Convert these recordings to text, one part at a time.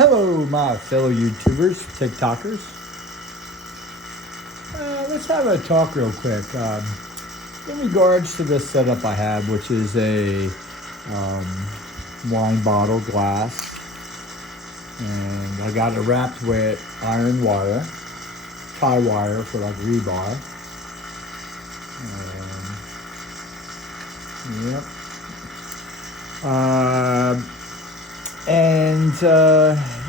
Hello, my fellow YouTubers, TikTokers. Let's have a talk real quick. In regards to this setup I have, which is a um, wine bottle glass, and I got it wrapped with iron wire, tie wire for like rebar. Yep.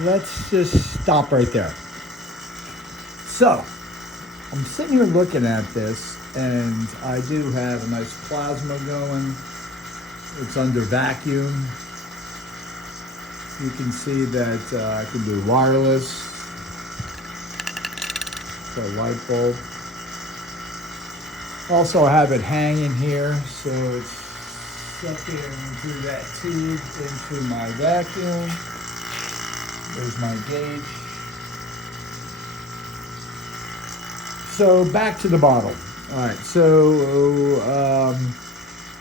Let's just stop right there. So, I'm sitting here looking at this, and I do have a nice plasma going. It's under vacuum. You can see that I can do wireless, the light bulb. Also, I have it hanging here, so it's sucking through that tube into my vacuum. There's my gauge. So back to the bottle. All right, so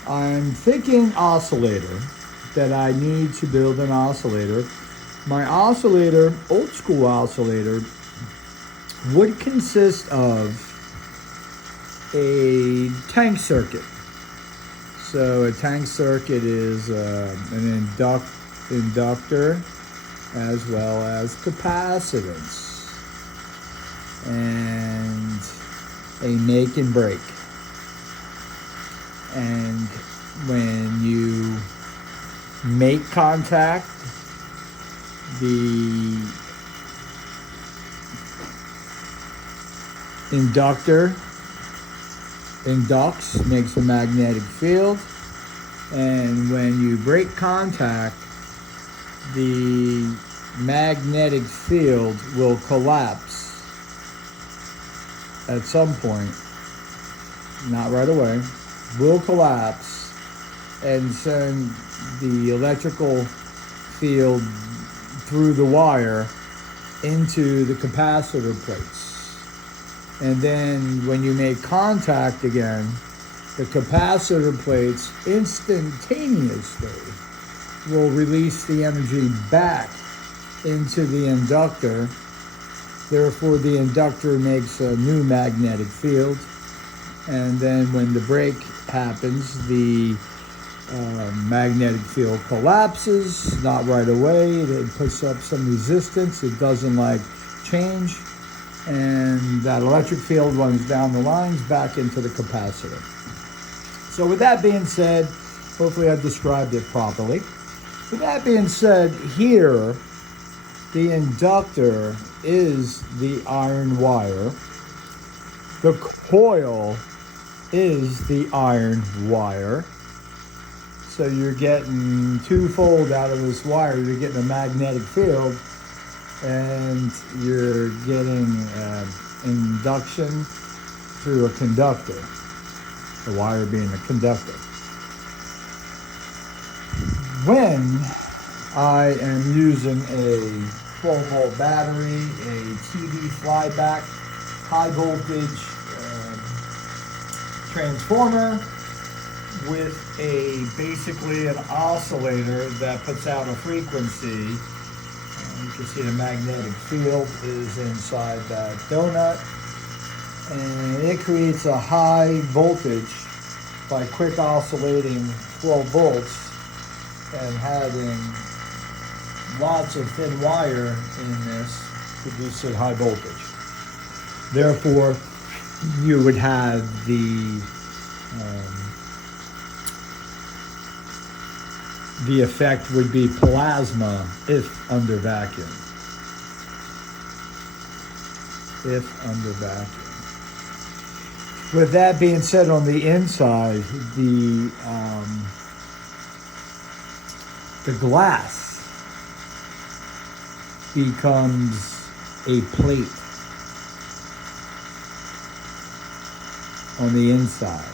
I'm thinking oscillator, that I need to build an oscillator. My oscillator, old school oscillator, would consist of a tank circuit. So a tank circuit is an inductor as well as capacitance and a make and break. And when you make contact, the inductor inducts, makes a magnetic field, and when you break contact, the magnetic field will collapse at some point, not right away, will collapse and send the electrical field through the wire into the capacitor plates. And then when you make contact again, the capacitor plates instantaneously will release the energy back into the inductor. Therefore, the inductor makes a new magnetic field. And then when the break happens, the magnetic field collapses, not right away. It puts up some resistance. It doesn't like change. And that electric field runs down the lines back into the capacitor. So with that being said, hopefully I've described it properly. With that being said, here, the inductor is the iron wire. The coil is the iron wire. So you're getting twofold out of this wire. You're getting a magnetic field, and you're getting induction through a conductor, the wire being a conductor. When I am using a 12-volt battery, a TV flyback, high voltage transformer with basically an oscillator that puts out a frequency. You can see the magnetic field is inside that donut, and it creates a high voltage by quick oscillating 12 volts and having lots of thin wire in this produces high voltage. Therefore, you would have the effect would be plasma if under vacuum. If under vacuum. With that being said, on the inside, the glass becomes a plate on the inside.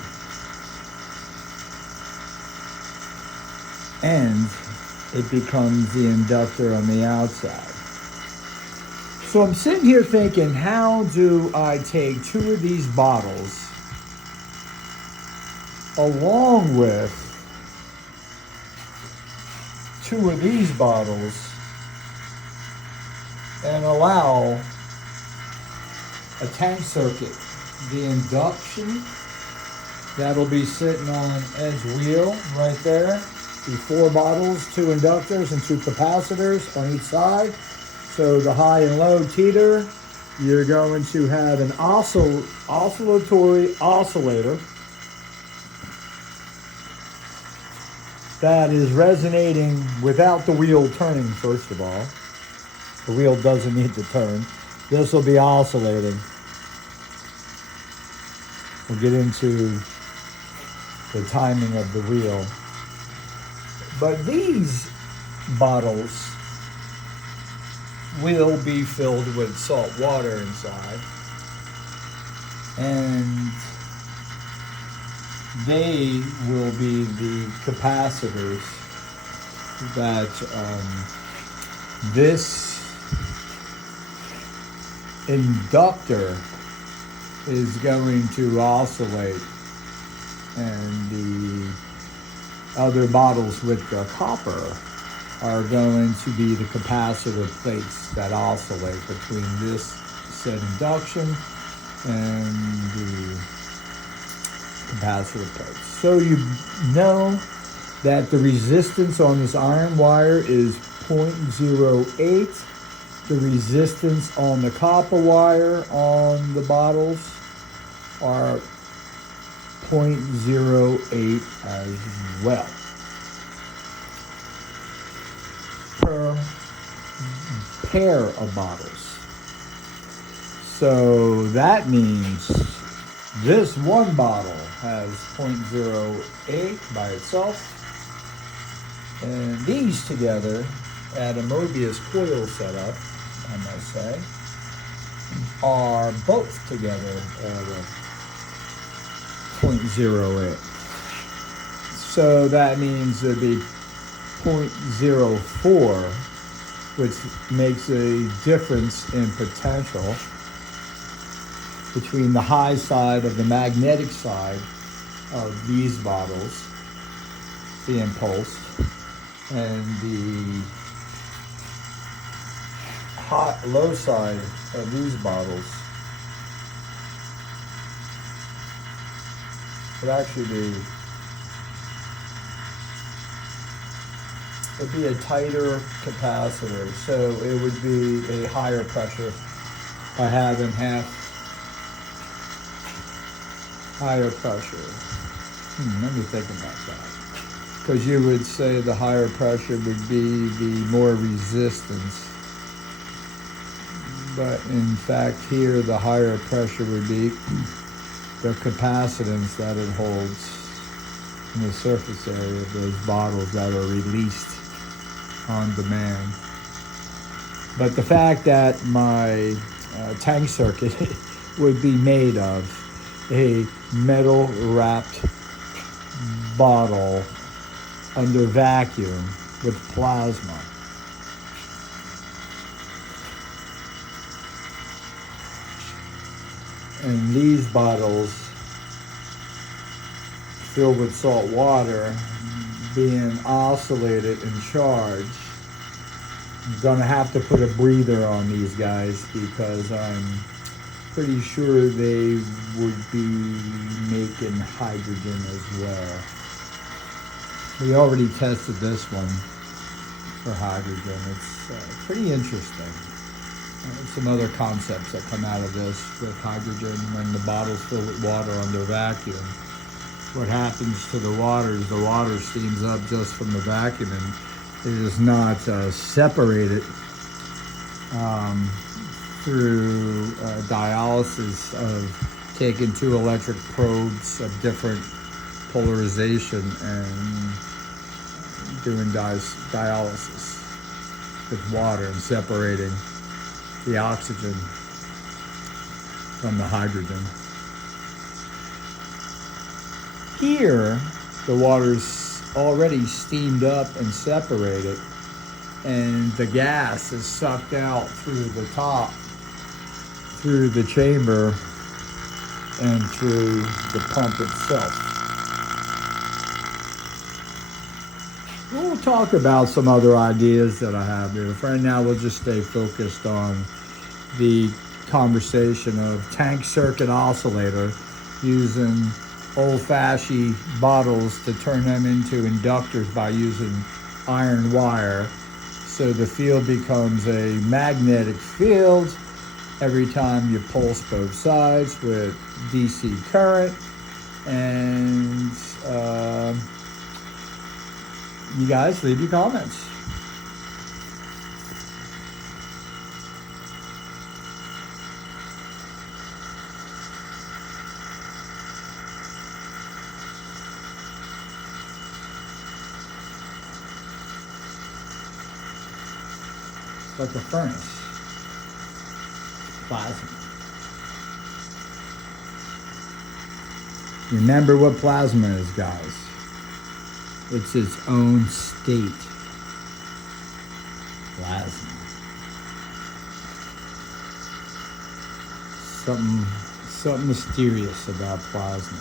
And it becomes the inductor on the outside. So I'm sitting here thinking, how do I take two of these bottles along with two of these bottles and allow a tank circuit. The induction, that'll be sitting on edge wheel right there. The 4 bottles, 2 inductors and 2 capacitors on each side. So the high and low teeter, you're going to have an oscillatory oscillator that is resonating without the wheel turning, first of all. The wheel doesn't need to turn. This will be oscillating. We'll get into the timing of the wheel. But these bottles will be filled with salt water inside. And they will be the capacitors that this inductor is going to oscillate, and the other bottles with the copper are going to be the capacitor plates that oscillate between this said induction and the capacitor plates. So you know that the resistance on this iron wire is 0.08. The resistance on the copper wire on the bottles are 0.08 as well. Per pair of bottles. So that means this one bottle has 0.08 by itself, and these together at a Mobius coil setup, I must say, are both together at a 0.08. So that means there'd be 0.04, which makes a difference in potential between the high side of the magnetic side of these bottles being pulsed and the low side of these bottles would actually be a tighter capacitor, so it would be a higher pressure by having half higher pressure. Let me think about that. Because you would say the higher pressure would be the more resistance. But in fact here the higher pressure would be the capacitance that it holds in the surface area of those bottles that are released on demand. But the fact that my tank circuit would be made of a metal wrapped bottle under vacuum with plasma. And these bottles filled with salt water being oscillated and charged. I'm gonna have to put a breather on these guys because I'm pretty sure they would be making hydrogen as well. We already tested this one for hydrogen. It's pretty interesting. Some other concepts that come out of this with hydrogen when the bottle's filled with water under vacuum. What happens to the water is the water steams up just from the vacuum and it is not separated through dialysis of taking 2 electric probes of different polarization and doing dialysis with water and separating the oxygen from the hydrogen. Here, the water's already steamed up and separated, and the gas is sucked out through the top, through the chamber, and through the pump itself. We'll talk about some other ideas that I have there. For right now, we'll just stay focused on the conversation of tank circuit oscillator using old-fashioned bottles to turn them into inductors by using iron wire. So the field becomes a magnetic field every time you pulse both sides with DC current. And you guys leave your comments. Like a furnace. Plasma. Remember what plasma is, guys. It's its own state. Plasma. Something mysterious about plasma.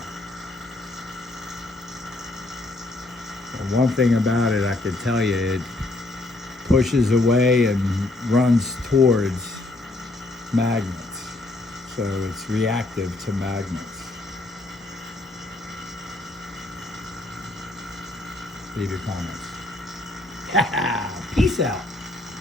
Well, one thing about it, I could tell you, it pushes away and runs towards magnets. So it's reactive to magnets. Leave your comments. Peace out.